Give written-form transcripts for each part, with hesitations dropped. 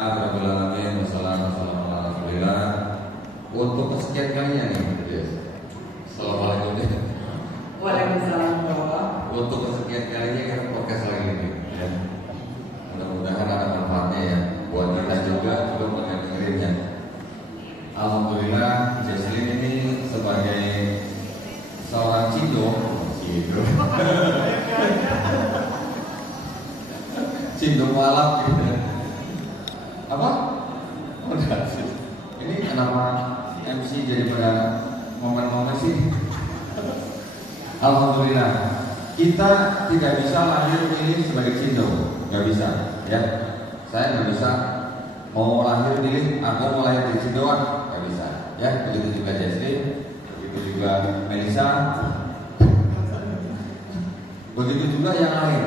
Alhamdulillah, Alhamdulillah. Untuk kesekian kalinya nih, yes. Assalamualaikum. Waalaikumsalam. Untuk kesekian kalinya kita podcast lagi nih, ya. Mudah-mudahan ada manfaatnya ya, buat kita juga buat yang dengerinnya. Alhamdulillah, Jesslyn ini sebagai seorang cindo, cindo malam gitu. Apa? Oh, enggak sih. Ini kenapa MC jadi pada momen-momen sih? Alhamdulillah, kita tidak bisa lahir pilih sebagai cindo, nggak bisa, ya. Saya nggak bisa mau lahir pilih, aku mau lahir di cindoan, nggak bisa, ya. Begitu juga Jesslyn, begitu juga Melissa, begitu juga yang lain.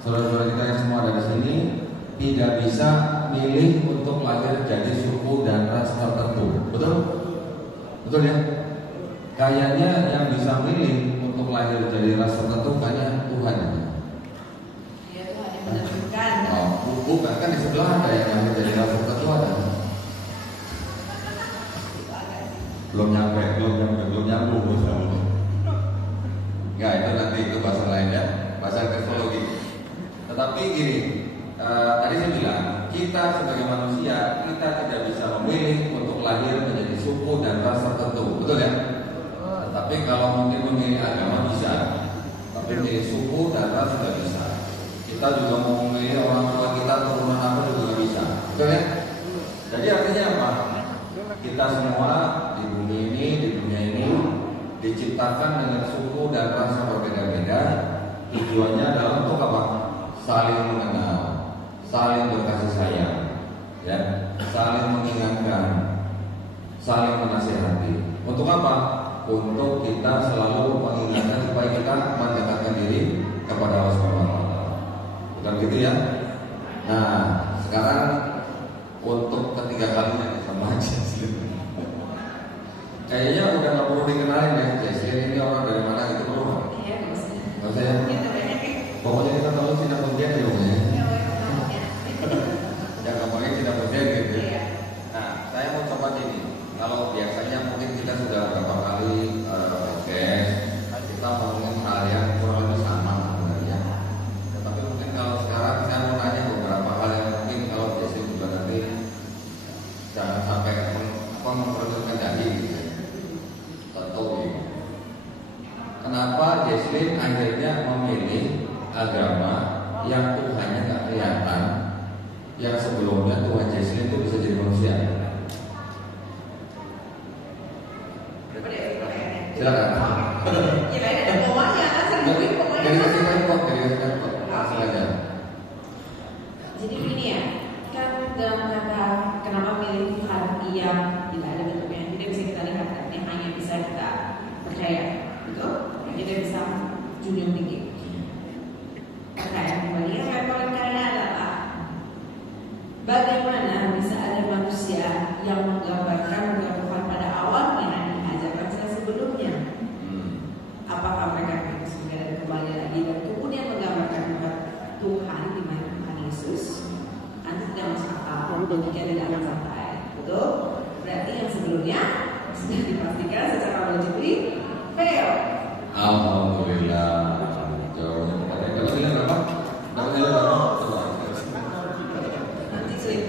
Saudara-saudara kita yang semua ada di sini tidak bisa milih untuk lahir jadi suku dan ras tertentu, betul? Betul ya? Kayaknya yang bisa milih untuk lahir jadi ras tertentu kayaknya Tuhan. Ya Tuhan yang menentukan. Oh, bukan, kan di sebelah ada yang lahir jadi ras tertentu ada. Belum nyambung. Enggak, itu nanti itu bahasa lain ya, bahasa teknologi. Tetapi gini. Tadi saya bilang, kita sebagai manusia, kita tidak bisa memilih untuk lahir menjadi suku dan ras tertentu, betul ya? Tapi kalau mungkin memilih agama bisa, tapi memilih suku dan ras tidak bisa. Kita juga mau memilih orang tua kita turunan apa juga nggak bisa, betul ya? Jadi artinya apa? Kita semua di bumi ini, di dunia ini diciptakan dengan suku dan ras yang berbeda-beda. Tujuannya adalah untuk apa? Saling mengenal, saling berkasih sayang, ya, saling mengingatkan, saling menasihati. Untuk apa? Untuk kita selalu mengingatkan supaya kita mendekatkan diri kepada Allah Subhanahu wa Ta'ala. Bukan gitu ya? Nah, sekarang untuk ketiga kalinya sama Jesslyn. Kayaknya udah nggak perlu dikenalin ya, Jesslyn ini orang dari mana gitu perlu? Iya, nggak usah ya? Pokoknya kita tahu tidak penting ya dong ya. Ya gampangnya tidak penting gitu. Nah, saya mau coba ini. Kalau biasanya mungkin kita sudah berapa kali podcast, kita ngomongin hal yang kurang lebih sama sebenarnya. Tapi mungkin kalau sekarang saya mau nanya beberapa hal yang mungkin kalau Jesslyn juga nanti jangan sampai memperhatikan diri gitu. Tentu gitu. Kenapa Jesslyn akhirnya memilih agama yang Tuhannya nggak kelihatan, yang sebelumnya Tuhan Jesslyn itu bisa jadi manusia? Silakan. Ya ada bawahnya kan sendiri pokoknya. Dari repot, langsung aja. Jadi begini ya, kan dalam kata kenapa milih Tuhan yang tidak ada bentuknya, tidak bisa kita lihat, yang hanya bisa kita percaya, betul? Tidak bisa junjung tinggi. Pertanyaan kembali yang paling kaya adalah bagaimana bisa ada manusia yang menggambarkan Tuhan pada awalnya di ajaran saya sebelumnya? Apakah mereka kemudian kembali lagi dan kemudian menggambarkan Tuhan di mana Tuhan Yesus? Nanti tidak masuk akal, demikian tidak akan sampai, betul? Berarti yang sebelumnya sudah dipastikan secara logik fail. Alhamdulillah. Jawabannya tadi kalau ini berapa? Nanti sulit.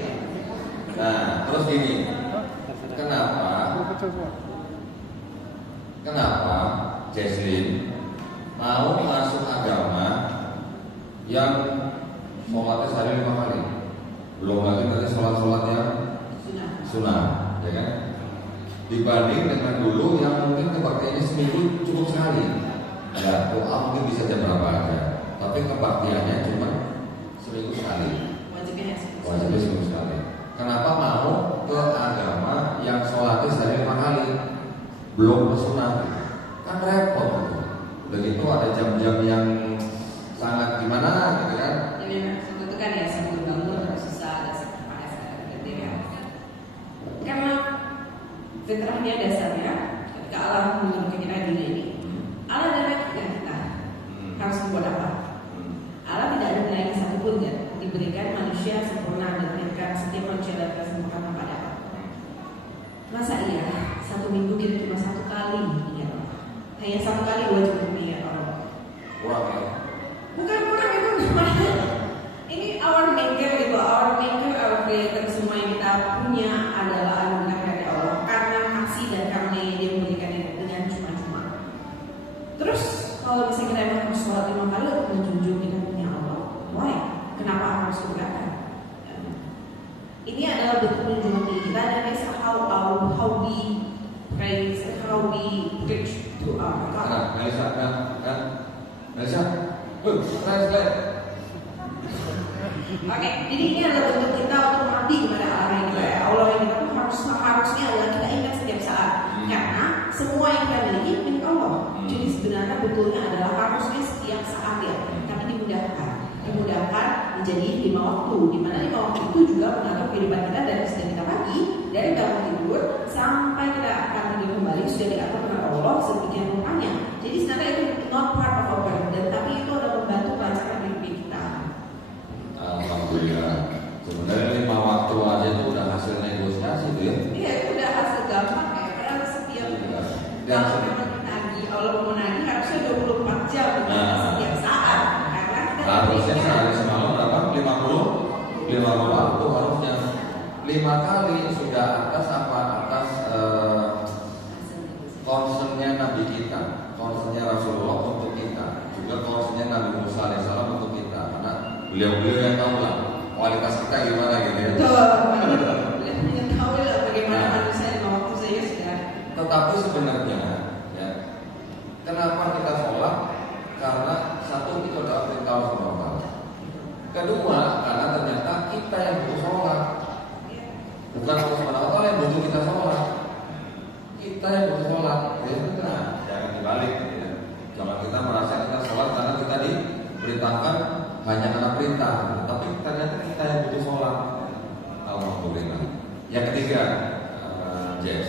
Nah, terus gini. Kenapa Jesslyn mau masuk agama yang sholatnya sehari 5 kali? Belum lagi nanti sholat-sholat yang sunnah, ya kan? Dibanding dengan dulu yang mungkin kebaktiannya seminggu cukup sekali. Ya, doa mungkin bisa jam berapa aja, tapi kebaktiannya cuma seminggu sekali. Wajibnya seminggu sekali. Kenapa mau ke agama yang sholatnya sehari 5 kali? Belum ke sunnah, kan repot. Begitu ada jam-jam yang sangat gimana gitu kan? Ini itu kan ya sebelum bangun harus susah ada pakai sekarang ya. Karena fitrahnya dasarnya ketika Allah menurunkan kita dunia ini, Allah adalah kita harus membuat apa? Allah tidak ada nilai satupun ya diberikan manusia sempurna dan setiap manusia hanya 1 kali 2 cukup ya Allah. Kurang ya? Bukan kurang, itu namanya ini our maker gitu, our creator, semua yang kita punya adalah anugerah dari Allah karena kasih dan karena Dia memberikan dengan cuma-cuma. Terus kalau misalnya kita emang harus sholat 5 kali untuk menjunjung kita punya Allah, why? Kenapa harus keberatan? Ini adalah bentuk menjunjung kita dan it's how we praise, how we preach to our God. Melisa, translate. Oke, jadi ini adalah bentuk kita untuk mati kepada Allah yang kita. Allah yang kita pun harusnya adalah kita ingat setiap saat, karena semua yang kita miliki milik Allah. Jadi sebenarnya betulnya adalah harusnya setiap saat ya, tapi dimudahkan menjadi 5 waktu, di mana 5 waktu itu juga mengatur kehidupan kita dari sejak kita pagi, dari bangun tidur sampai kita akan tidur kembali sudah diatur oleh Allah sedemikian rupanya. Jadi sebenarnya itu not part of our burden, tapi itu adalah membantu melancarkan hidup kita. Alhamdulillah. Sebenarnya 5 waktu aja itu udah hasil negosiasi tuh ya. Iya, itu udah hasil gampang ya, karena setiap kalau memang menagih, Allah mau menagih harusnya 24 jam setiap saat. Karena kita harusnya sehari semalam berapa? 50 waktu harusnya 5 kali sudah atas concernnya Nabi kita, concernnya Rasulullah untuk kita, juga concernnya Nabi Musa alaihissalam untuk kita, karena beliau yang tahu lah kualitas kita gimana gitu ya. Betul, beliau tahu lah bagaimana manusia yang waktu saya sudah. Tetapi sebenarnya ya, kenapa kita sholat? Karena satu itu adalah perintah Allah. Kedua, karena ternyata kita yang butuh sholat, bukan Allah SWT yang butuh kita sholat. Kita yang butuh sholat, ya. Nah, jangan dibalik, ya. Jangan kita merasa kita sholat karena kita diperintahkan hanya karena perintah, tapi ternyata kita yang butuh sholat. Alhamdulillah. Yang ketiga, Jess.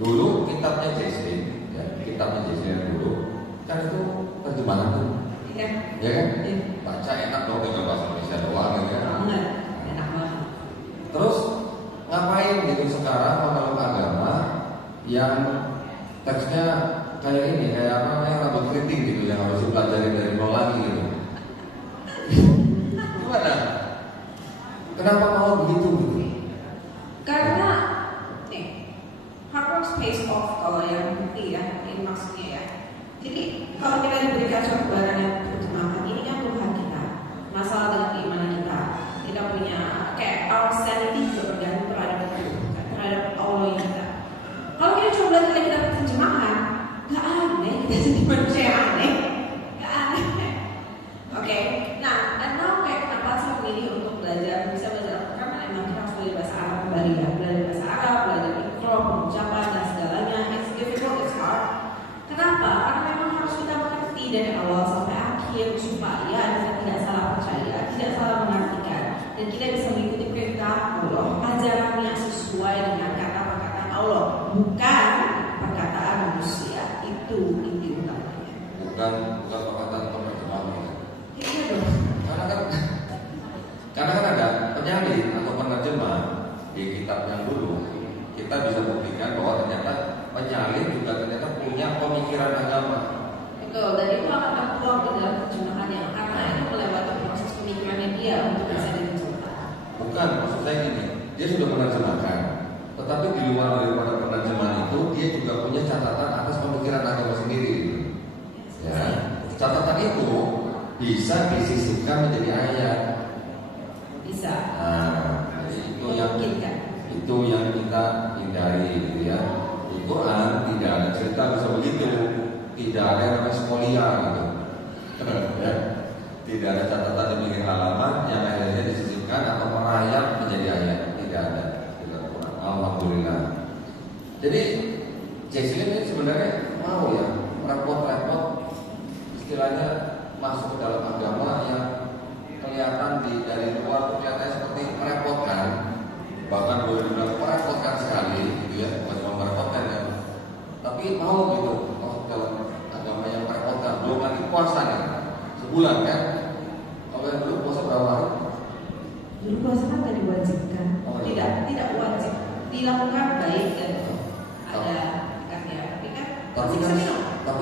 Dulu kitabnya Jesslyn, ya, yang dulu kan itu terjemahan tuh. Iya. Ya kan? Iya. Baca enak dong dengan bahasa Indonesia doang gitu ya. Enak banget. Terus ngapain gitu sekarang kalau agama yang teksnya kayak ini, kayak apa namanya, rambut keriting gitu yang harus dipelajari dari nol lagi gitu. Gimana? Kenapa mau begitu gitu? Karena hard work pays off kalau yang bukti ya, ini maksudnya ya. Jadi kalau kita diberikan suatu barang yang terjemahkan, ini kan Tuhan kita, masalah dengan keimanan kita punya kayak our sanity juga bergantung terhadap Allah yang kita. Kalau kita coba belajar kita terjemahan, gak aneh kita jadi manusia yang aneh, gak aneh. Oke, nah dan mau kayak kenapa saya memilih untuk bisa belajar karena memang kita harus belajar bahasa Arab kembali ya, belajar bahasa Arab, belajar ikro, pengucapan dan segalanya. It's difficult, it's hard. Kenapa? Karena memang harus kita mengerti dari awal sampai akhir supaya kita tidak salah percaya, tidak salah mengartikan, dan kita bisa mengikuti perintah Allah, ajaran yang sesuai dengan kata-perkataan Allah, bukan perkataan manusia. Itu inti utamanya. Bukan perkataan penerjemah. Iya dong. Karena kan ada penyalin atau penerjemah di kitab yang dulu, kita bisa buktikan bahwa ternyata penyalin juga ternyata punya pemikiran agama. Betul, dan itu akan tertuang di dalam terjemahannya karena itu melewati proses pemikirannya dia untuk bisa diterjemahkan. Bukan, maksud saya gini, dia sudah menerjemahkan, tetapi di luar daripada penerjemahan itu dia juga punya catatan atas pemikiran agama sendiri. Ya, catatan itu bisa disisipkan menjadi ayat. Bisa. Nah, jadi itu yang kita hindari, gitu ya. Di Quran tidak ada cerita bisa begitu, tidak ada yang namanya spolia gitu. Ya. Tidak ada catatan di pinggir halaman yang akhirnya disisipkan atau merayap menjadi ayat, tidak ada. Alhamdulillah. Jadi Jesslyn ini sebenarnya mau ya repot-repot, istilahnya masuk ke dalam agama yang kelihatan dari luar tuh kelihatannya seperti merepotkan, bahkan boleh dibilang merepotkan sekali, gitu ya, bukan cuma merepotkan ya, tapi mau gitu, dalam agama yang merepotkan, belum lagi puasa nih, sebulan kan? Kalau yang dulu puasa berapa hari? Dulu puasa kan tidak diwajibkan, tidak wajib, dilakukan baik dan ada ikannya, tapi kan tapi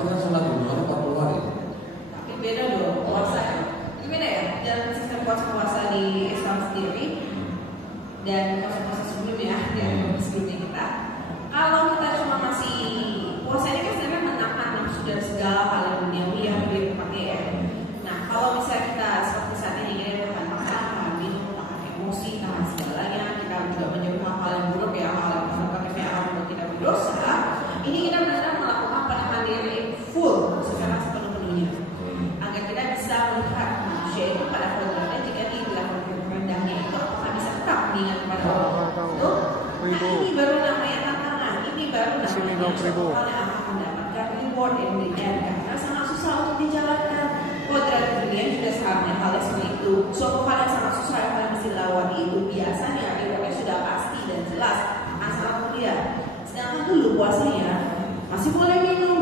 dan puasa-puasa sebelumnya dan sebelumnya kita. Kalau kita cuma masih puasa ini kan sebenarnya menahan nafsu dan segala hal yang duniawi yang dipakai ya. Nah kalau misalnya kita seperti saat ini kita tahan makan, minum, tahan emosi, tahan segalanya, kita juga menjauhi hal yang buruk ya, hal yang menyebabkan kita membuat kita berdosa. Ini kita benar-benar melakukan penahan diri full secara sepenuh-penuhnya agar kita bisa melihat manusia itu pada kodratnya jika dilakukan rendahnya itu apakah bisa tetap mengingat kepada Allah. Nah ini baru namanya tantangan, ini baru namanya suatu hal yang akan mendapatkan reward yang diberikan karena sangat susah untuk dijalankan. Kodrat dunia juga sama halnya seperti itu. Suatu hal yang sangat susah yang kalian mesti lawan itu biasanya rewardnya sudah pasti dan jelas akan sangat mulia. Sedangkan dulu puasanya masih boleh minum.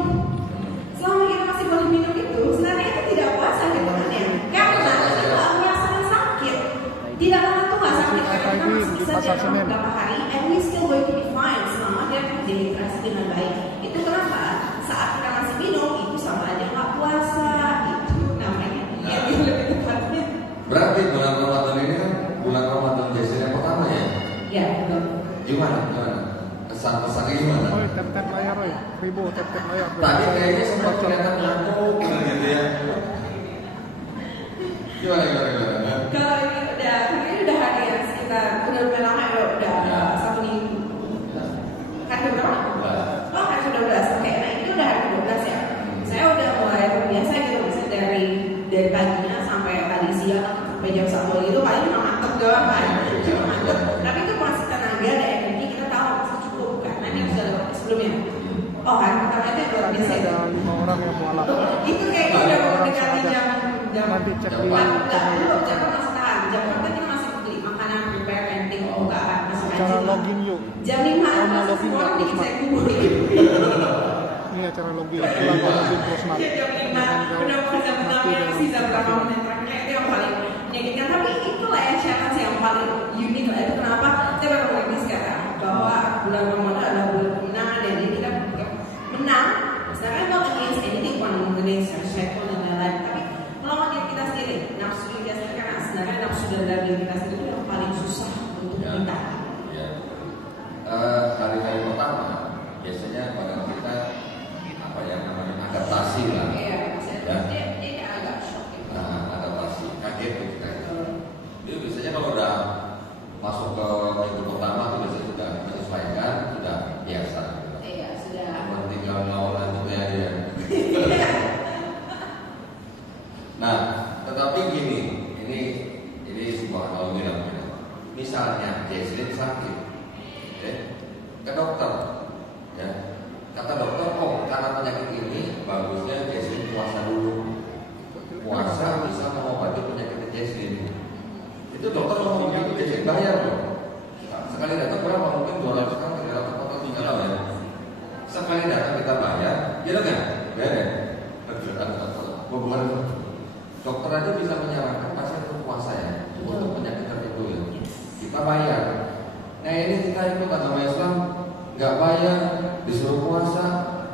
Selama kita masih boleh minum itu sebenarnya itu tidak puasa gitu kan ya. Karena kita merasakan sakit. Tidak lama tuh nggak sakit karena kita masih bisa jalan beberapa hari and we still going to be fine selama dia dehidrasi dengan baik. Itu kenapa saat kita masih minum itu sama aja nggak puasa. Itu namanya dia lebih tepatnya. Berarti bulan Ramadan ini kan bulan Ramadan biasanya yang pertama ya? Ya betul. Gimana? Kesan-kesannya gimana? Oh, tap-tap layar, Ribu, tap-tap layar. Tadi kayaknya sempat kelihatan ngantuk gitu ya. Gimana? Kalau ini udah hari yang sekitar udah lumayan lama ya, udah 1 minggu. Hari berapa? Oh, hari ke-12. Oke, nah ini udah hari ke-12 ya. Saya udah mulai terbiasa gitu, misalnya dari paginya sampai tadi siang sampai jam 1 itu paling cuma mantep doang kan. Cuma mantep. Tapi itu masih tenaga dan energi kita tahu masih cukup karena ini sudah lewat sebelumnya. Oh, hari pertama itu yang luar biasa. Ada 5 orang yang mualaf. Itu kayaknya udah mau mendekati jam Nanti cek di belum jam masih tahan. Jam 4 kita masih beli makanan prepare anything bukaan masih cara login yuk. Jam 5 login semua ya, bikin saya kubur. Ini acara login. Login terus mati. Jam 5 udah mau jam 6 sisa berapa menit terakhirnya itu yang paling menyakitkan. Tapi itulah ya challenge yang paling unik lah. Itu kenapa saya baru lagi sekarang bahwa bulan Ramadan adalah bulan kemenangan dan jadi kita menang. Sedangkan not against anything, bukan against syaitan dan lain-lain. Tapi melawan diri kita sendiri, nafsu diri kita sendiri karena sebenarnya nafsu dalam diri kita sendiri itu yang paling susah untuk kita. Ya. Hari-hari pertama biasanya badan kita apa yang namanya adaptasi lah. Iya, Ya. dia agak shock. Adaptasi, kaget kita. Jadi biasanya kalau udah masuk ke minggu pertama itu biasanya sudah menyesuaikan, sudah biasa. Iya, sudah. Tinggal lawan juga ya. Nah, tetapi gini, ini sebuah analogi namanya. Misalnya Jesslyn sakit, ke dokter, ya. Kata dokter, karena penyakit ini bagusnya Jesslyn puasa dulu. Puasa bisa mengobati penyakit Jesslyn. Itu dokter ngomong begitu, Jesslyn bayar loh. Sekali datang berapa? Mungkin 200 kan, 300 atau 300 ya. Sekali datang kita bayar, ya kan? Bayar. Bukan dokter aja bisa menyarankan pasien untuk puasa ya, untuk penyakit tertentu ya. Kita bayar. Nah ini kita ikut agama Islam, nggak bayar, disuruh puasa,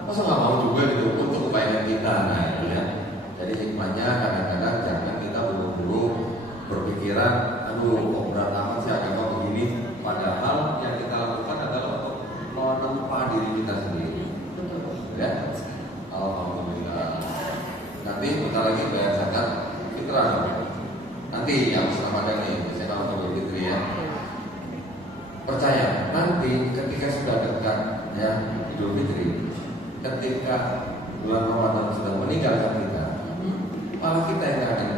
masa nggak mau juga gitu untuk kebaikan kita. Nah itu ya. Jadi hikmahnya kadang-kadang jangan kita buru-buru berpikiran, aduh kok berat amat sih agama begini. Padahal yang kita lakukan adalah untuk menempa diri kita sendiri. Ya, alhamdulillah. Nanti bentar lagi bayar zakat fitrah. Nanti yang Ramadan nih, biasanya kalau Idul Fitri ya. Percaya, nanti ketika sudah dekat ya Idul Fitri, ketika bulan Ramadan sudah meninggalkan kita, malah kita yang akan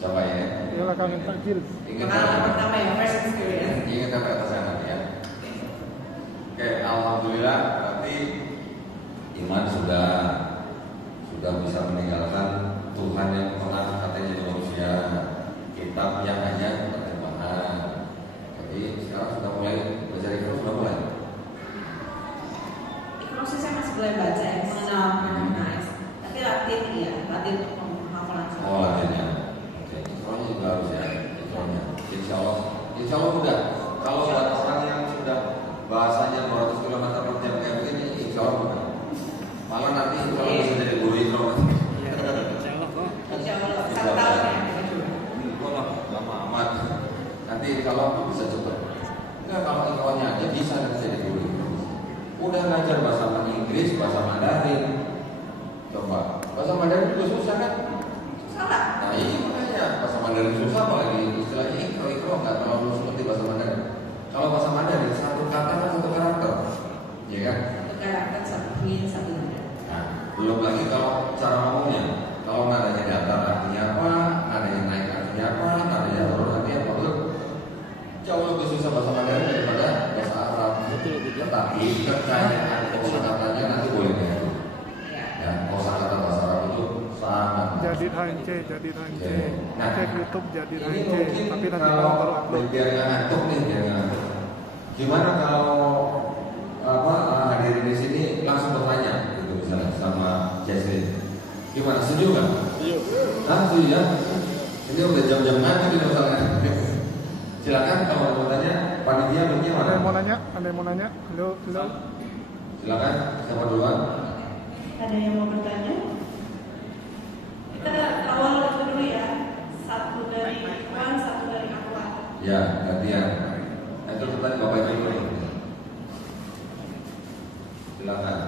coba ya. Iyalah kangen takjil. Pengalaman pertama ya, first experience. Ingat sampai atas sana ya. Oke, alhamdulillah berarti iman sudah bisa meninggalkan Tuhan yang pernah katanya jadi manusia, kitab yang hanya terjemahan. Jadi sekarang sudah mulai belajar Ikhlas, sudah mulai. Ikhlas saya masih boleh baca ya, mengenal nice. Tapi latih ya, latih untuk penghafalan. Oh latihannya. Oke, Ikhlasnya juga harus ya. Ikhlasnya. Insya Allah mudah. Kalau buat orang yang sudah bahasanya 200 km per jam kayak begini, insya Allah mudah. Malah nanti insya Allah bisa jadi guru Ikhlas. Insya Allah 1 tahun ya. Lama amat. Nanti kalau aku bisa cepat. Enggak, kalau ikhwannya aja bisa nanti jadi guru. Udah ngajar bahasa Inggris, bahasa Mandarin. Coba, bahasa Mandarin juga susah kan? Salah. Nah ini makanya bahasa Mandarin susah, apalagi istilahnya ikro nggak terlalu seperti bahasa Mandarin. Kalau bahasa Mandarin satu kata kan satu karakter, ya kan? Satu karakter satu nada. Nah, belum lagi kalau cara ngomongnya, kalau nadanya datar artinya apa, nadanya naik artinya apa, nadanya turun artinya apa, itu jauh lebih susah bahasa Mandarin daripada bahasa Arab. Tetapi kekayaan kosakatanya nanti boleh diadu. Ya, kosakata bahasa Arab itu sangat. Jadi HNC. Nah, cek YouTube jadi ini HNC. mungkin Tapi nanti kalau baru upload. biar nggak ngantuk nih, biar nggak ngantuk. Gimana kalau hadirin di sini langsung bertanya gitu misalnya sama Jesslyn. Gimana, setuju nggak? Iya. Setuju ya. Ini udah jam-jam ngantuk ini misalnya. Silakan kalau mau tanya, panitia miknya mana? Ada yang mau nanya? Halo. Silakan, siapa duluan? Ada yang mau bertanya? Kita awal dulu ya. Satu dari Iwan, satu dari Akwat. Ya, gantian. Itu tadi Bapak Ibu dulu. Silakan.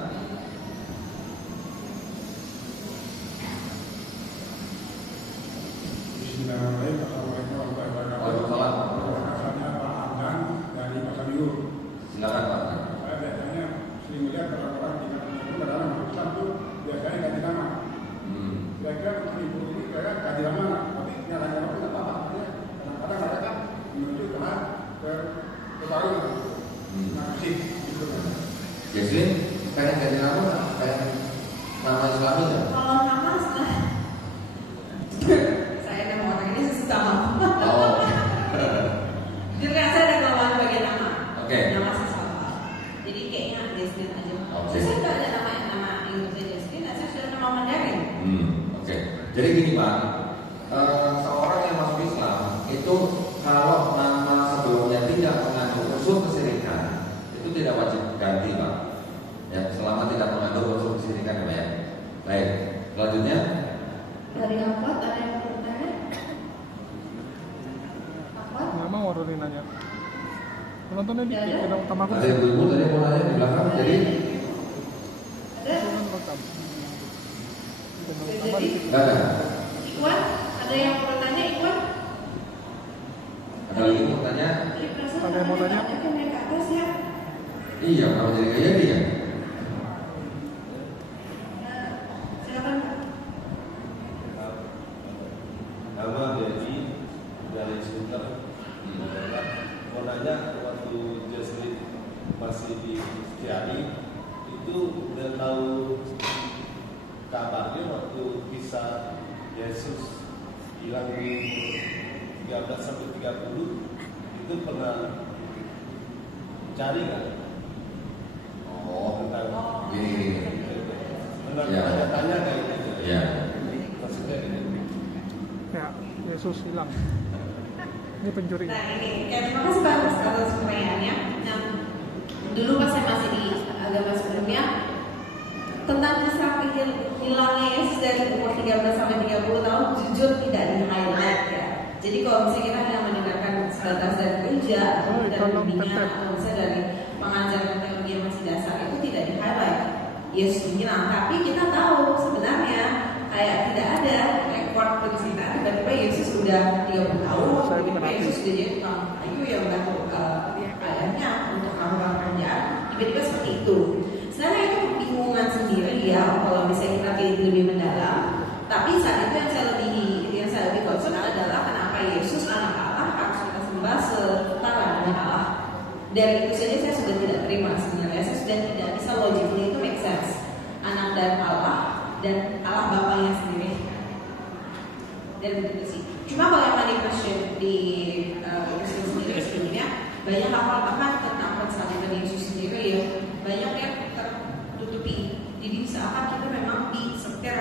Bismillahirrahmanirrahim. Assalamualaikum warahmatullahi wabarakatuh. Waalaikumsalam. Saya Pak Hamdan dari Pasar Minggu. Silakan Pak. Saya biasanya sering melihat orang-orang di kampung itu kadang-kadang masuk Islam itu biasanya ganti nama. Kira-kira ibu ini kira-kira ganti nama, tapi nyalain nama itu apa? Kadang-kadang mereka kan menuju ke baru. Nah, sih. Jesslyn, pengen ganti nama, pengen nama Islami nggak? Kalau nama setelah saya nama orang ini sesama. Oh. Jadi saya ada kelemahan bagian nama. Oke. Nama sesama. Jadi kayaknya Jesslyn aja. Oke. Saya nggak ada nama Inggrisnya Jesslyn, saya sudah nama Mandarin. Oke. Jadi gini Pak, seorang yang masuk Islam itu kalau nama sebelumnya tidak mengandung unsur kesyirikan, itu tidak wajib ganti Pak. Ya, selama tidak mengandung unsur kesyirikan Pak ya. Baik. Selanjutnya. Dari Akwat ada yang mau bertanya? Akwat? Nggak mau orang ini nanya. Penontonnya di Nggak ada? gedung utama aku. Ada ibu-ibu tadi mau nanya di belakang. Jadi Ada? Itu kan rekam. Gedung utama di situ. enggak ada. Iwan? Ada yang mau bertanya Iwan? Ada lagi mau tanya? Ada yang mau tanya? Kan yang ke atas ya. Iya, kalau jadi kayak dia. Silakan. Nama Dedi dari Sunter. Mau nanya, waktu Jesslyn masih di Setiani itu udah tahu kabarnya waktu kisah Yesus hilang di 13 sampai 30 itu pernah cari nggak? Oh, Tentang gini. pernah Ya. tanya kayak gitu. Ya. Maksudnya gitu. Ya, Yesus hilang. Ini pencuri. Nah ini, ya terima kasih Pak atas pertanyaannya. Nah, dulu pas saya masih di agama sebelumnya, tentang kisah hilangnya Yesus dari umur 13 sampai 30 tahun jujur tidak di highlight ya. Jadi kalau misalnya kita hanya mendengarkan sebatas dari gereja atau dari bimbingan atau misalnya dari pengajaran teologi yang masih dasar itu tidak di highlight Yesus hilang. Tapi kita tahu sebenarnya kayak tidak ada rekor penciptaan tiba-tiba Yesus udah 30 tahun, tiba-tiba Yesus sudah jadi tukang kayu yang bantu ayahnya untuk melakukan pekerjaan, tiba-tiba seperti itu. Sebenarnya itu kebingungan sendiri ya kalau misalnya kita lebih mendalam. Tapi saat itu yang saya lebih concern adalah kenapa Yesus anak Allah harus kita sembah setara dengan Allah. Dan itu saja saya sudah tidak terima sebenarnya. Saya sudah tidak bisa logically itu make sense. Anak dan Allah dan Allah Bapaknya sendiri. Dan begitu sih. Cuma kalau yang di Kristen sendiri sebenarnya banyak hal bahkan tentang persalinan Yesus sendiri ya banyak yang tertutupi. Jadi seakan kita memang disetir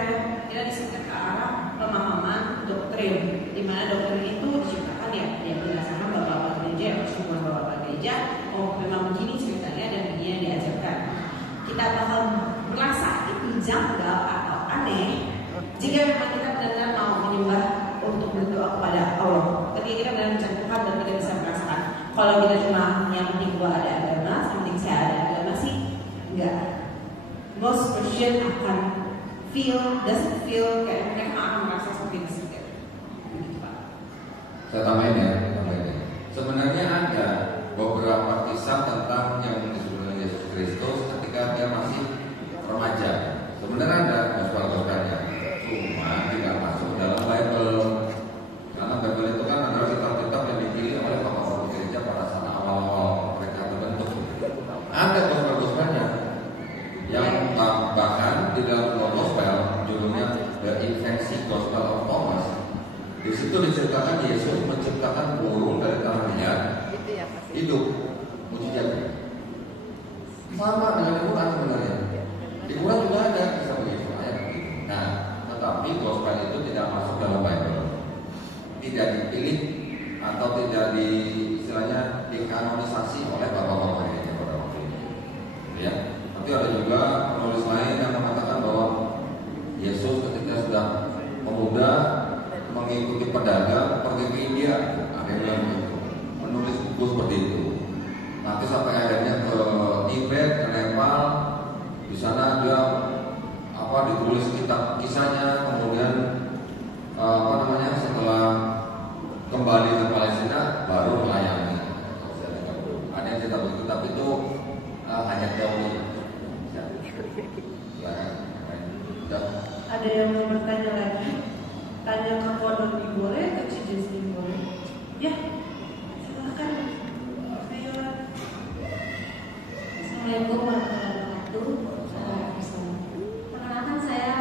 ke arah pemahaman doktrin, di mana doktrin itu diciptakan ya yang berdasarkan bapak-bapak gereja, semua bapak-bapak gereja. Oh memang begini ceritanya dan begini yang diajarkan. Kita bakal merasa itu janggal atau aneh jika memang kita benar-benar mau menyembah untuk berdoa kepada Allah. Ketika kita benar mencari Tuhan dan kita bisa merasakan Kalau kita cuma yang penting gua ada agama, yang penting saya ada agama sih, enggak. Most Christian doesn't feel kayak mereka akan merasa seperti Mesir. Begitu Pak. Saya tambahin ya. Sebenarnya ada beberapa kisah tentang yang disebut oleh Yesus Kristus ketika dia masih remaja. Sebenarnya ada gospel-gospelnya, cuma tidak masuk dalam Bible. Karena Bible itu kan adalah kitab-kitab yang dipilih oleh bapak-bapak gereja pada saat awal mereka terbentuk. Ada gospel-gospelnya yang bahkan di dalam gospel judulnya The Infancy Gospel of Thomas. Di situ diceritakan Yesus menciptakan burung dari tanah liat, hidup, mujizat. Sama dengan Al-Quran sebenarnya. Di Quran juga ada kisah begitu. Nah, tetapi gospel itu tidak masuk dalam Bible, tidak dipilih atau tidak istilahnya dikanonisasi oleh bapak-bapak gereja pada waktu itu. Ya, tapi ada juga penulis lain yang mengatakan bahwa Yesus ketika sudah pemuda mengikuti pedagang pergi ke India, ada yang bilang begitu, menulis buku seperti itu. Nanti sampai akhirnya ke Tibet, ke Nepal, di sana dia ditulis kitab kisahnya, kemudian setelah kembali ke Palestina baru melayani. Ada yang cerita begitu, tapi itu hanya teori. Ada yang mau bertanya lagi? Tanya ke Kodon boleh, ke Cijes boleh? Ya, silakan. Assalamualaikum warahmatullahi wabarakatuh. Perkenalkan saya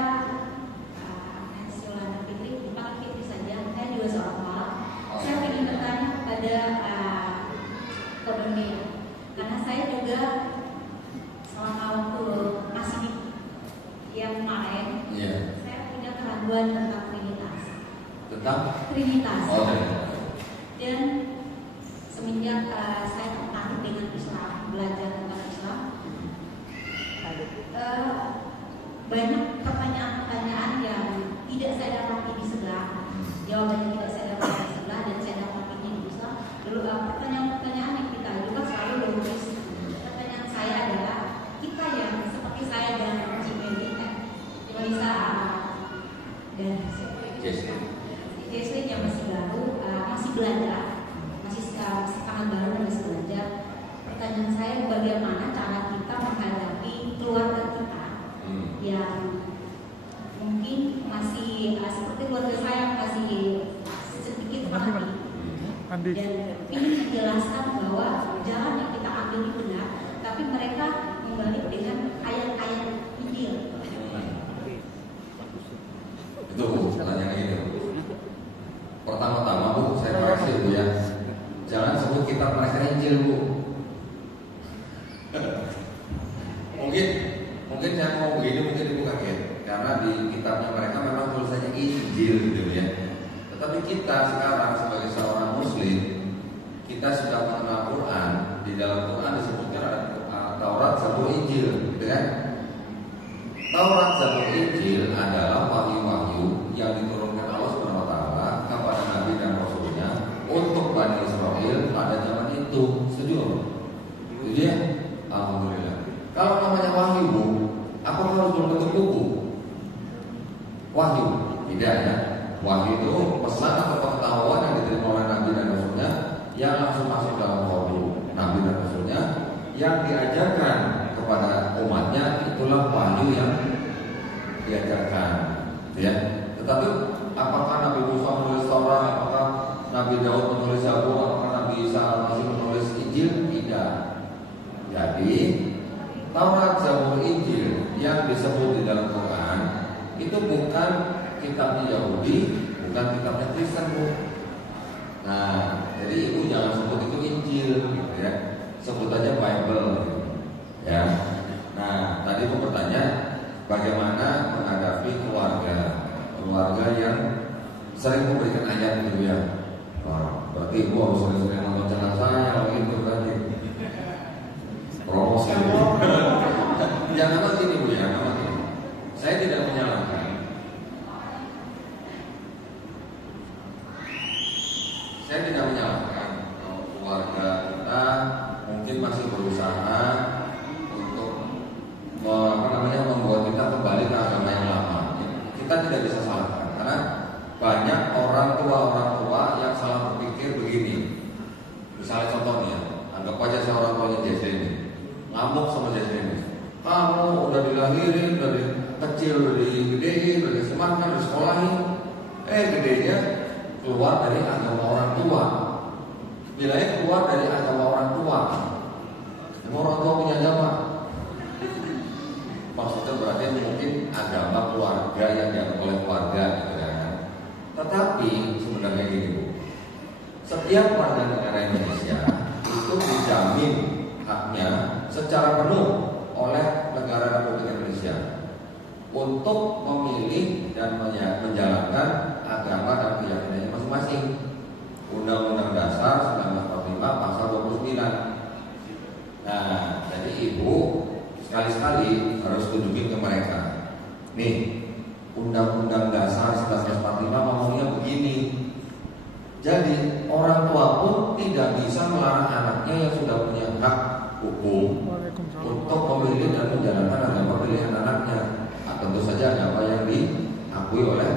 Sulana Fitri, dipanggil Fitri saja. Saya juga seorang malam. Saya ingin bertanya kepada Kodon karena saya juga selama waktu masih yang kemarin, saya punya keraguan tentang Trinitas. Trinitas. Dan semenjak saya tertarik dengan Islam, belajar tentang Islam, banyak pertanyaan-pertanyaan yang tidak saya dapati di sebelah, jawabannya tidak saya dapati di sebelah, dan saya dapatinya di Islam. Lalu pertanyaan-pertanyaan yang kita juga selalu logis. Pertanyaan saya adalah, kita yang seperti saya dan Melisa dan Jesslyn yang masih baru, masih belajar, masih sangat baru dan masih belajar. Pertanyaan saya, bagaimana cara kita menghadapi keluarga kita yang mungkin masih seperti keluarga saya, masih sedikit mati, dan ingin menjelaskan bahwa jalan yang kita ambil itu benar, tapi mereka membalik dengan ayat-ayat Injil. Itu Bu, pertanyaan itu. Pertama-tama Bu, saya koreksi Bu ya. Jangan sebut kitab mereka Injil Bu. Mungkin saya mau begini, mungkin Ibu kaget, karena di kitabnya mereka memang tulisannya Injil gitu ya. Tetapi kita sekarang sebagai seorang Muslim, kita sudah mengenal Quran. Di dalam Quran disebutkan ada Taurat, Zabur, Injil, gitu kan? Taurat, Zabur, Injil adalah wahyu-wahyu yang diturunkan Allah SWT kepada Nabi dan Rasulnya untuk Bani Israel pada zaman itu. Setuju? Setuju ya? Alhamdulillah. Kalau namanya wahyu Bu, apa harus berbentuk buku? Wahyu, tidak ya. Wahyu itu pesan atau pengetahuan yang diterima oleh Nabi dan Rasulnya yang langsung masuk dalam kolbu Nabi dan Rasulnya yang diajarkan kepada umatnya, itulah wahyu yang diajarkan, ya. Tetapi apakah Nabi Musa menulis Taurat, apakah Nabi Daud menulis Zabur, apakah Nabi Isa masih menulis Injil? Tidak. Jadi Taurat, Zabur, Injil yang disebut di dalam Quran itu bukan kitabnya Yahudi, bukan kitabnya Kristen Bu. Nah, jadi Ibu jangan sebut itu Injil, gitu ya. Sebut aja Bible, gitu. Ya. Nah, tadi Ibu bertanya bagaimana menghadapi keluarga yang sering memberikan ayat gitu ya. Wah, berarti Ibu harus sering-sering nonton channel saya, gitu berarti. Promosi. Jangan nanti nih Bu ya, saya tidak menyalahkan. Saya tidak menyalahkan keluarga berusaha untuk membuat kita kembali ke agama yang lama. Kita tidak bisa salahkan karena banyak orang tua yang salah berpikir begini. Misalnya contohnya, anggap aja saya orang tuanya Jesse ini, ngamuk sama Jesse ini. Kamu udah dilahirin, dari kecil udah digedein, udah disemangat, udah sekolahin. Gedenya keluar dari agama orang tua. Bilanya keluar dari agama orang tua. Semua orang tua punya agama. Maksudnya berarti mungkin agama keluarga yang dianggap oleh keluarga gitu kan. Tetapi sebenarnya gini Bu, setiap warga negara Indonesia itu dijamin haknya secara penuh oleh negara Republik Indonesia untuk memilih dan menjalankan agama dan keyakinannya masing-masing. Undang-Undang Dasar 1945 pasal 29. Nah, jadi Ibu sekali-sekali harus tunjukin ke mereka. Nih, Undang-Undang Dasar 1945 ngomongnya begini. Jadi orang tua pun tidak bisa melarang anaknya yang sudah punya hak hukum untuk memilih dan menjalankan agama pilihan anaknya. Tentu saja agama yang diakui oleh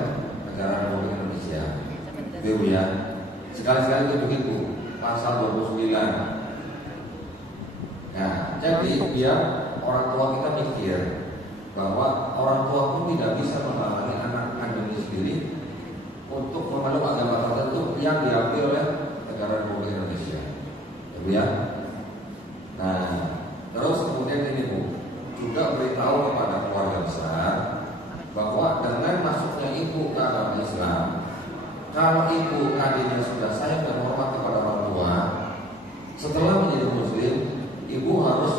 negara Republik Indonesia. Itu ya. Sekali-sekali tunjukin Bu, pasal 29. Nah, jadi dia orang tua kita mikir bahwa orang tua pun tidak bisa menghalangi anak kandungnya sendiri untuk memeluk agama tertentu yang diakui oleh negara Republik Indonesia. Itu ya. Nah, terus kemudian ini Bu, juga beritahu kepada keluarga besar bahwa dengan masuknya ibu ke agama Islam, kalau ibu tadinya sudah sayang dan hormat kepada orang tua, setelah menjadi Muslim, ibu harus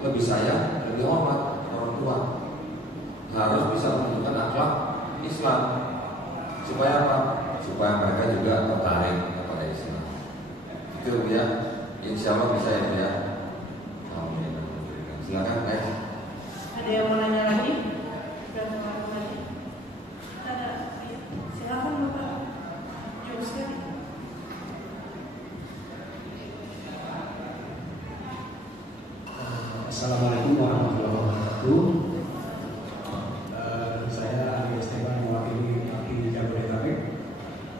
lebih sayang, lebih hormat orang tua, harus bisa menunjukkan akhlak Islam. Supaya apa? Supaya mereka juga tertarik kepada Islam. Itu ya, insya Allah bisa ya. Amin. Silakan guys. Ada yang mau nanya lagi? Silakan Bapak. Jauh sekali. Assalamualaikum warahmatullahi wabarakatuh. Saya Ari Esteban mewakili Pakti Jabodetabek,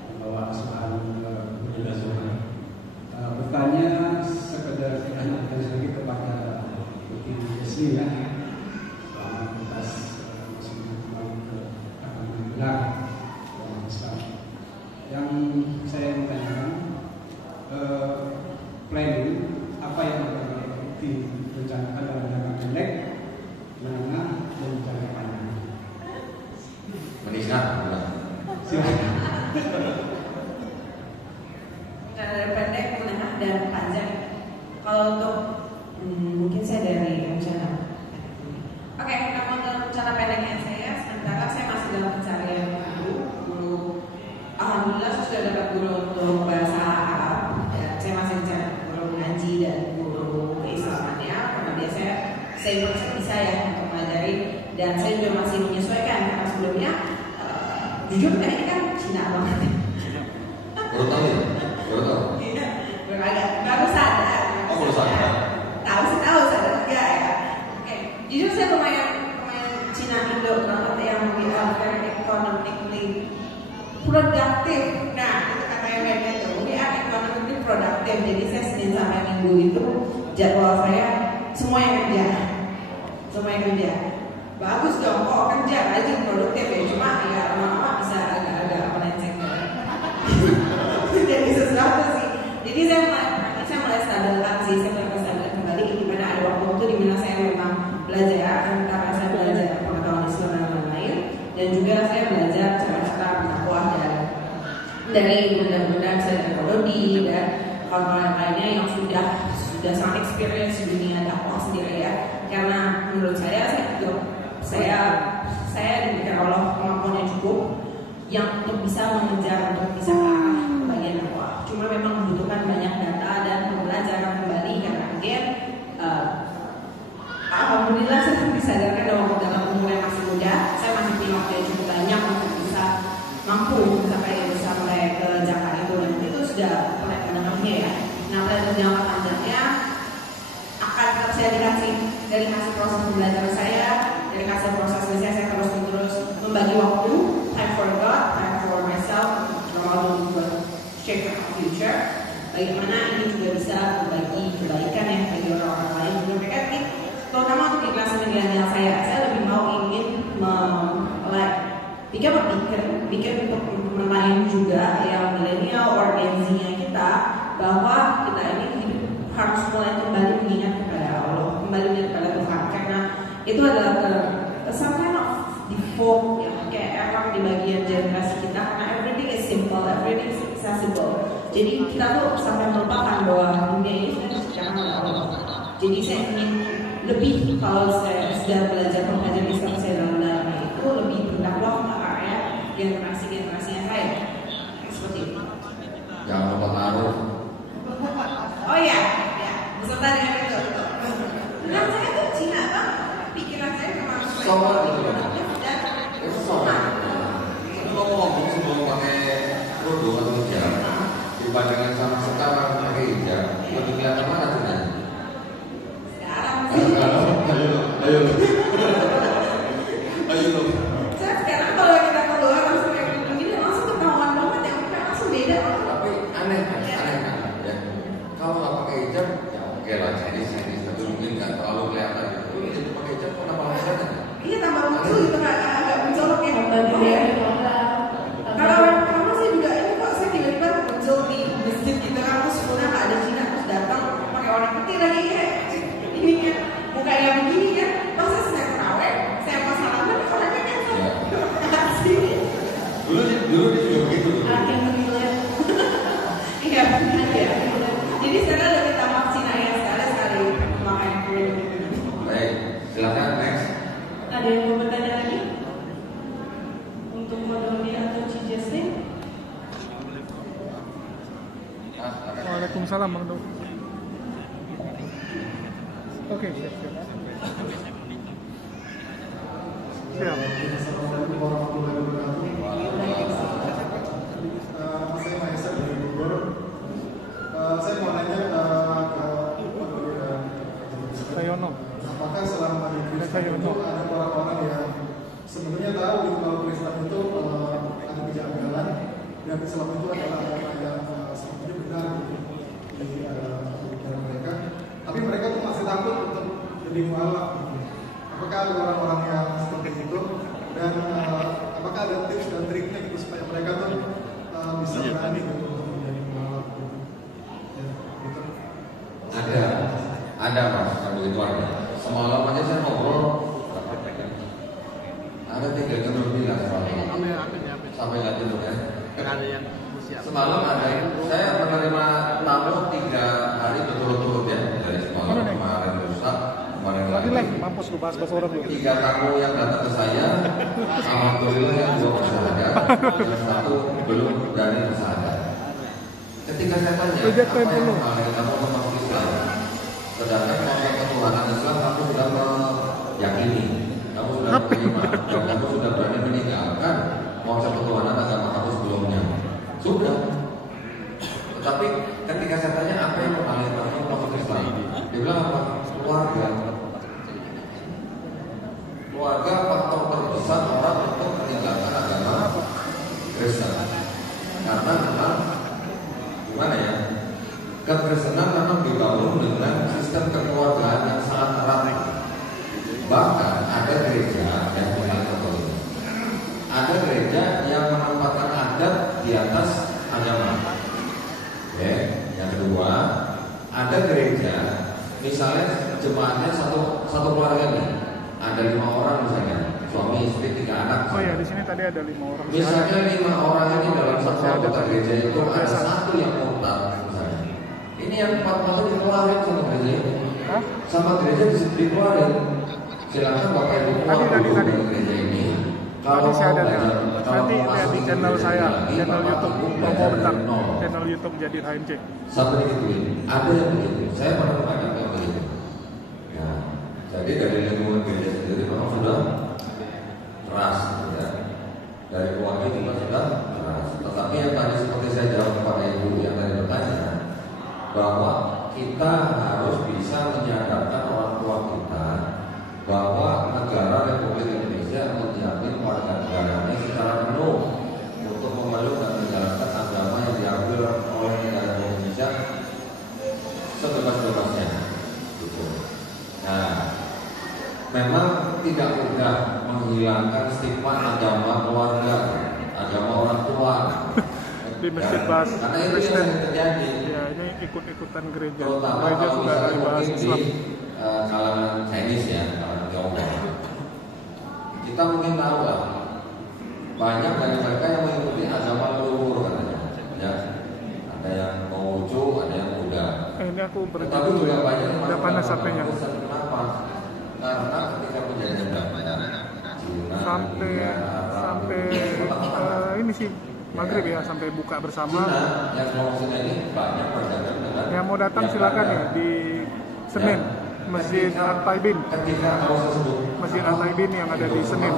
membawa asuhan Bunda Zohri. Bertanya sekedar ditanyakan sedikit kepada Ibu Jesli ya. Yang saya ingin tanyakan, planning apa yang direncanakan dalam jangka pendek, menengah, dan jangka panjang? Menikah, Silakan. Dari pendek, menengah, dan panjang. Kalau untuk mungkin saya dari rencana. Oke, kalau dalam rencana pendeknya saya, sementara saya masih dalam pencarian guru. Alhamdulillah saya sudah dapat guru untuk bahasa Arab. Dan saya masih mencari guru ngaji dan guru keislamannya. Karena biasanya saya bisa ya untuk mengajari. Dan saya juga masih menyesuaikan karena sebelumnya jujur ini kan Cina banget. baru tahu ya? Baru tahu? Iya, baru sadar. Oh, baru sadar. Tahu sadar enggak ya? Oke, jujur saya lumayan Cina Indo banget yang very economically produktif. Nah, itu katanya mereka tuh, we are economically productive. Jadi saya Senin sampai Minggu itu jadwal saya semua yang kerja. Bagus dong, kok kerja rajin produktif ya. Cuma ya lama-lama bisa agak melenceng. Jadi sesuatu sih. Jadi saya mulai stabilkan sih, saya mulai stabilkan kembali. Dimana ada waktu di mana saya memang belajar, antara saya belajar pengetahuan Islam dan lain-lain, dan juga saya belajar cara-cara berdakwah dari bunda-bunda saya teknologi dan kawan-kawan lainnya yang sudah sangat experience di dunia dakwah sendiri ya. Karena menurut saya diberikan Allah kemampuannya cukup yang untuk bisa mengejar, untuk bisa ke arah bagian dakwah. Cuma memang membutuhkan banyak data dan pembelajaran kembali karena again alhamdulillah saya disadarkan dalam umur yang masih muda, saya masih punya waktu yang cukup banyak untuk bisa mampu bisa mulai ke Jakarta itu, dan itu sudah plan menengahnya ya. Nah, plan jangka panjangnya akan tetap saya dikasih dari hasil proses pembelajaran saya, dari hasil proses saya terus membagi waktu, time for God, time for myself, terlalu buat shape my future. Bagaimana ini juga bisa berbagi kebaikan ya bagi orang-orang lain juga mereka ini, terutama untuk di kelas milenial saya lebih mau ingin bikin untuk teman lain juga yang milenial or Gen Z-nya kita, bahwa kita ini harus mulai kembali mengingat kepada Allah, kembali mengingat kepada Tuhan, karena itu adalah some kind of default yang kayak error di bagian generasi kita, karena everything is simple, everything is accessible. Jadi kita tuh sampai melupakan bahwa dunia ini sudah diciptakan oleh Allah. Jadi saya ingin lebih, kalau saya sudah belajar pembelajaran Islam saya dalam itu lebih berdakwah ke area generasi yang lain. Seperti itu. Jangan lupa taruh. Oh ya, beserta dengan itu. Nah saya tuh Cina kan, pikiran saya memang Sobat itu. Itu sobat. Itu ngomong sebelum pakai kerudung atau hijab, dibandingkan sama sekarang pakai hijab, lebih kelihatan mana Cina? Sekarang sih. Ayo. Saya sekarang kalau kita keluar langsung kayak gini langsung ketahuan banget ya, udah langsung beda. Tapi aneh kan ya. Kalau nggak pakai hijab, ya oke lah Chinese, tapi mungkin nggak terlalu kelihatan. Ini jadi pakai hijab kok tambah kelihatan? Iya tambah muncul gitu kan, agak mencolok ya. Ya. Kalau orang pertama sih juga ini kok saya tiba-tiba muncul di masjid gitu kan, terus sebenarnya nggak ada Cina, terus datang pakai orang putih lagi ya. Ini kan bukan yang begini kan, pas saya terawih, saya mau salaman, orangnya kan Dulu dia juga begitu. akhir menilai. Iya. Jadi sekarang lebih tampak Cina ya sekali makan kue. Baik, silakan next. Ada yang mau bertanya lagi? Untuk Modoni atau Cijesling? Waalaikumsalam Bang Dok. Oke, siap. Assalamualaikum warahmatullahi wabarakatuh. Saya Maesa dari Bogor. Saya mau nanya ke Sayono. apakah selama di Kristen itu ada orang-orang yang sebenarnya tahu di kalau Kristen itu ada kejanggalan dan Islam itu adalah agama yang sebenarnya benar di dalam mereka, tapi mereka tuh masih takut untuk jadi mualaf. Apakah ada orang-orang yang seperti itu dan apakah ada tips dan triknya gitu supaya mereka tuh bisa berani gitu untuk menjadi mualaf gitu. Ya, gitu. Ada Mas, kalau begitu ada. Semalam aja saya ngobrol, ada 3 jam lebih lah sampai nggak tidur ya. Semalam saya menerima tamu 3 hari berturut-turut ya, dari semalam kemarin rusak, kemarin Lagi lagi. mampus lu bahas orang dulu. 3 tamu yang datang ke saya, alhamdulillah yang 2 bersahadat, yang 1 belum berani bersahadat. Ketika saya tanya, apa yang menghalangi kamu untuk masuk Islam? Sedangkan konsep ketuhanan Islam kamu sudah meyakini, kamu sudah menerima, dan kamu sudah berani meninggalkan konsep ketuhanan agama kamu sebelumnya. Sudah. Tetapi ketika saya tanya apa yang menghalangi kamu untuk masuk Islam, dia bilang apa? Keluarga faktor terbesar orang untuk meninggalkan agama Kristen. Karena memang gimana ya? Kekristenan memang dibangun dengan sistem kekeluargaan yang sangat erat. Bahkan ada gereja yang punya Katolik, ada gereja yang menempatkan adat di atas agama. Oke. Yang kedua, ada gereja, misalnya jemaatnya satu keluarga nih, ada 5 orang misalnya, suami istri 3 anak. Oh ya, di sini tadi ada 5 orang. Misalnya 5 orang ini dalam satu anggota gereja itu ada 1 yang murtad misalnya. Ini yang 4 dikeluarin sama gereja ini. Hah? Sama gereja dikeluarin. Silakan Bapak Ibu keluar dulu dari gereja ini. Tadi saya ada lihat. Nanti lihat di channel saya, channel YouTube. Mau bentar, channel YouTube jadi HMC. Sampai digituin. Ada yang begitu. Saya pernah banyak yang begitu. Ya, jadi dari lingkungan gereja sendiri memang sudah keras, ya. Dari keluarga juga sudah keras. Tetapi yang tadi seperti saya jawab kepada ibu yang tadi bertanya, bahwa kita harus bisa menyadarkan orang memang tidak mudah menghilangkan stigma agama keluarga, agama orang tua. Di masjid bahas Karena itu Kristen. yang terjadi. Ya, ini ikut-ikutan gereja. Terutama Gereja kalau sudah misalnya dibahas mungkin Islam. di kalangan Chinese ya, kalangan Tiongkok. Kita mungkin tahu lah, banyak dari mereka yang mengikuti agama leluhur katanya. Ya, ada yang Konghucu, ada yang Buddha. Ini aku berarti Tetapi juga banyak yang udah masuk panas agama HP-nya. Kristen. Kenapa? Karena ketika penjajahan Cina, Sampai India, Arab, ini sih maghrib ya, sampai buka bersama. Cina yang mau sini ini banyak berdagang dengan Yang mau datang silakan nih di Senin, Masjid Al-Taibin. Ketika hal tersebut Masjid Al-Taibin yang ada di Senin,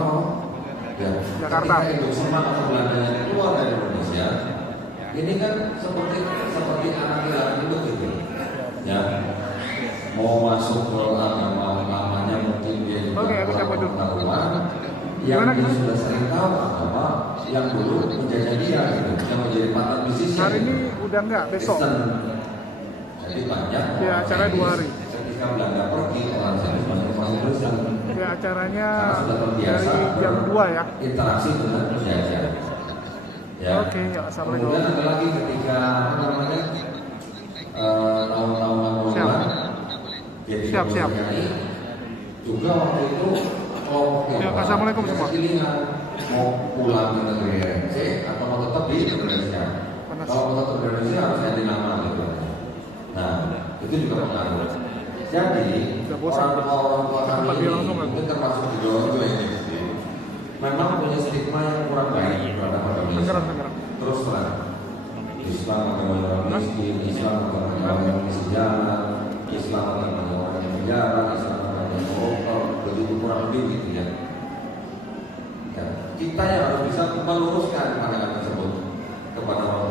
Jakarta. Ketika itu semua atau Belandanya keluar dari Indonesia, ini kan seperti anak hilang itu gitu. Ya, mau masuk ke agama lamanya mungkin dia juga Oke, aku siapa dulu? yang Gimana, dia gimana? sudah sering tahu agama yang dulu menjajah dia gitu, yang menjadi partner bisnisnya. Hari ini udah enggak, besok. Kristen. Jadi banyak. Ya, acara 2 hari. Ketika Belanda pergi, orang Chinese masuk Kristen. Ya, acaranya Karena sudah terbiasa dari jam 2 ya. interaksi dengan penjajah. Ya. Oke, ya, assalamualaikum. Kemudian ada lagi ketika apa namanya tahun-tahun 80-an, jadi Siap. juga waktu itu kelompok Ya, assalamualaikum semua. pilihan mau pulang ke negeri RNC atau mau tetap di Indonesia. Panas. Kalau mau tetap di Indonesia harus ganti nama gitu. Nah, itu juga pengaruh. Jadi Udah bosan. orang tua kami Tempat dia ini langsung, mungkin termasuk di Jawa juga ini, memang punya stigma yang kurang baik terhadap agama Islam. Segera. Terus terang, Islam agama orang miskin, Islam agama orang yang mengisi jalan, Islam agama orang yang penjara, Islam agama yang koruptor, begitu kurang lebih gitu ya. Ya, kita yang harus bisa meluruskan pandangan tersebut kepada orang